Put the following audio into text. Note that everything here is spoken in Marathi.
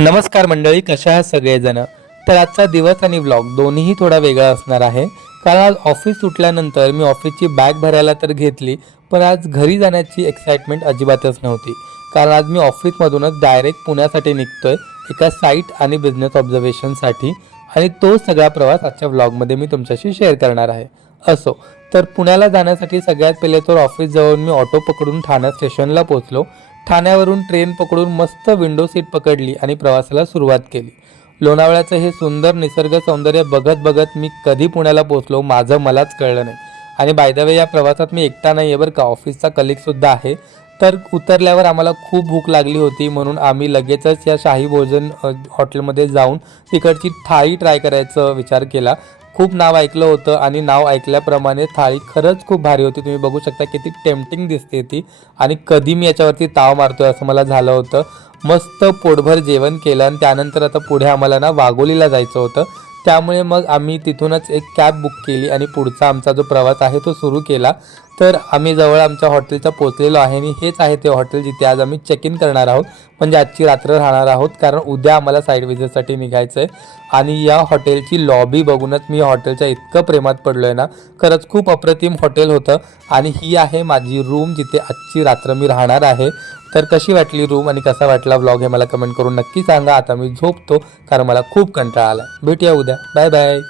नमस्कार मंडळी, कशा आहात सगळेजण. तर आजचा दिवस आणि व्लॉग दोन्हीही थोडा वेगळा असणार आहे. कारण आज ऑफिस सुटल्यानंतर मी ऑफिसची बॅग भरायला तर घेतली, पण आज घरी जाण्याची एक्साइटमेंट अजिबातच नव्हती. कारण आज मी ऑफिसमधूनच डायरेक्ट पुण्यासाठी निघतोय एका साईट आणि बिझनेस ऑब्झर्वेशनसाठी, आणि तो सगळा प्रवास आजच्या व्लॉगमध्ये मी तुमच्याशी शेअर करणार आहे. असो, तर पुण्याला जाण्यासाठी सगळ्यात पहिले तर ऑफिस जाऊन मी ऑटो पकडून ठाणे स्टेशनला पोहोचलो. ठाण्यावरून ट्रेन पकडून मस्त विंडो सीट पकडली आणि प्रवासाला सुरुवात केली. लोणावळ्याचं हे सुंदर निसर्ग सौंदर्य बघत बघत मी कधी पुण्याला पोहोचलो माझं मलाच कळलं नाही. आणि बाय द वे, या प्रवासात मी एकटा नाही आहे बरं का, ऑफिसचा कलिगसुद्धा आहे. तर उतरल्यावर आम्हाला खूप भूक लागली होती, म्हणून आम्ही लगेचच या शाही भोजन हॉटेलमध्ये जाऊन तिकडची थाळी ट्राय करायचा विचार केला. खूप नाव ऐकलं होतं आणि नाव ऐकल्याप्रमाणे थाळी खरंच खूप भारी होती. तुम्ही बघू शकता किती टेम्पटिंग दिसते ती, आणि कधी मी याच्यावरती ताव मारतोय असं मला झालं होतं. मस्त पोटभर जेवण केलं आणि त्यानंतर आता पुढे आम्हाला ना वाघोलीला जायचं होतं. त्यामुळे मग आम्ही तिथूनच एक कॅब बुक केली आणि पुढचा आमचा जो प्रवास आहे तो सुरू केला. तर आम्ही जवळ आमच्या हॉटेलच्या पोचलेलो आहे आणि हेच आहे ते हॉटेल जिथे आज आम्ही चेक इन करणार आहोत, म्हणजे आजची रात्र राहणार आहोत. कारण उद्या आम्हाला साईट व्हिजिटसाठी निघायचं आहे. आणि या हॉटेलची लॉबी बघूनच मी हॉटेलच्या इतकं प्रेमात पडलो आहे ना. खरंच खूप अप्रतिम हॉटेल होतं. आणि ही आहे माझी रूम जिथे आजची रात्र मी राहणार आहे. तर कशी वाटली रूम आणि कसा वाटला व्लॉग हे मला कमेंट करून नक्की सांगा. आता मी झोपतो कारण मला खूप कंटाळा आला. भेटूया उद्या. Bye bye.